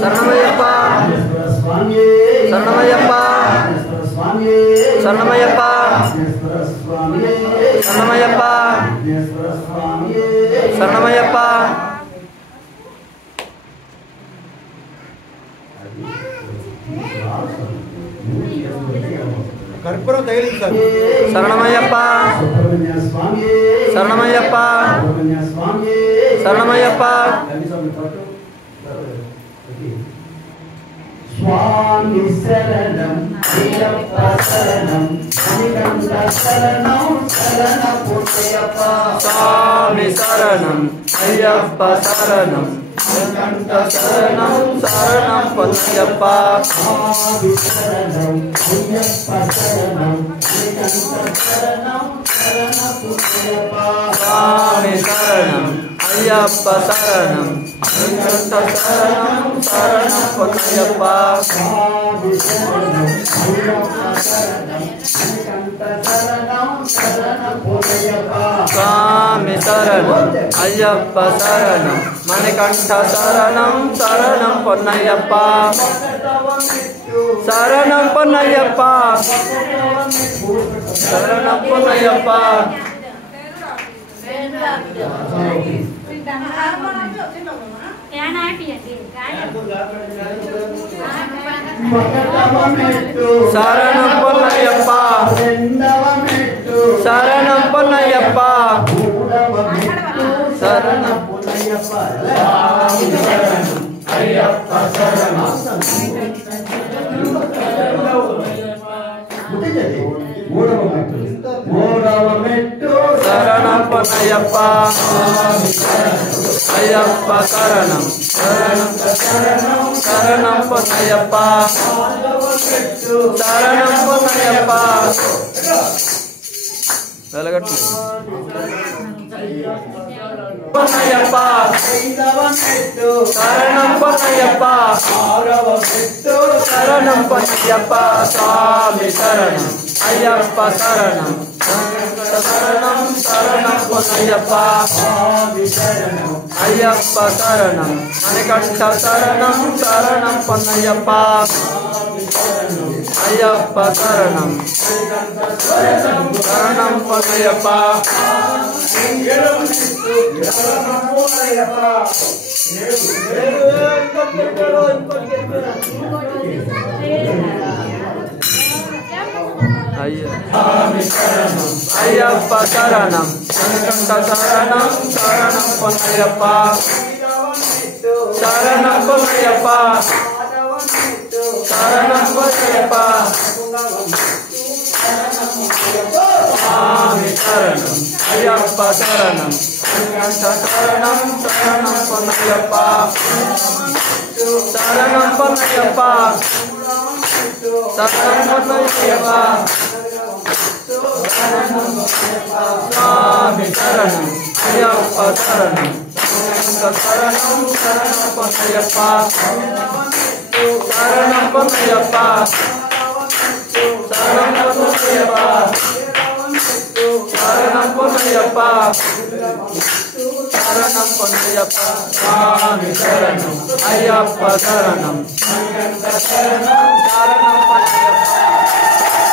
శరణమయ్యప్ప శరణమయ్యప్ప శరణమయ్యప్ప శరణమయ్యప్ప శరణమయ్యప్ప కర్పూరం తగిలించాలి. శరణమయ్యప్ప శరణమయ్యప్ప శరణమయ్యప్ప స్వామి శరణం అయ్యప్ప శరణం మణికంఠ శరణం శరణ పుట్టయ్యప్ప స్వామి శరణం అయ్యప్ప శరణం మణికంఠ శరణం శరణం పొన్నయ్యప్ప స్వామి శరణం అయ్యప్ప శరణం మణికంఠ శరణం శరణ పుట్టయ్యప్ప స్వామి శరణం అయ్యప్ప శరణం మణికంఠ శరణం శరణం పొన్నయ్యప్ప స్వామి శరణం అయ్యప్ప శరణం మణికంఠ శరణం శరణ పుట్టయ్యప్ప స్వామి శరణం అయ్యప్ప శరణం మణికంఠ శరణం శరణం పొన్నయ్యప్ప శరణం పొన్నయ్యప్ప శరణం పొన్నయ్యప్ప శరణం పొన్నయ్యప్ప శరణం పొన్నయ్యప్ప శరణం అయ్యప్ప శరణం మూడవ మెట్టు శరణం పొన్నయ్యప్ప అయ్యప్ప శరణం శరణం పొన్నయ్యప్ప శరణం పొన్నయ్యప్ప వెలగట్లేదు పొన్నయ్యప్ప ఐదవ మెట్టు శరణం పొన్నయ్యప్ప ఆరవ మెట్టు శరణం పొన్నయ్యప్ప స్వామి శరణం అయ్యప్ప శరణం శరణం శరణం పొన్నయ్యప్ప స్వామి శరణం అయ్యప్ప శరణం మణికంఠ శరణం శరణం పొన్నయ్యప్ప అయ్యప్ప శరణం శరణం పొన్నయ్యప్ప అయ్యప్ప శరణం మణికంఠ శరణం శరణం పొన్నయ్యప్ప శరణం పొన్నయ్యప్ప శరణం పొన్నయ్యప్ప స్వామి శరణం అయ్యప్ప శరణం మణికంఠ శరణం శరణం పొన్నయ్యప్ప శరణం పొన్నయ్యప్ప శరణం పొన్నయ్యప్ప స్వామి శరణం అయ్యప్ప శరణం శరణం శరణం పొన్నయ్యప్ప శరణం పొన్నయ్యప్ప శరణం పొన్నయ్యప్ప శరణం పొన్నయ్యప్ప శరణం పొన్నయ్యప్ప స్వామి శరణం అయ్యప్ప శరణం శరణం శరణం పొన్నయ్యప్ప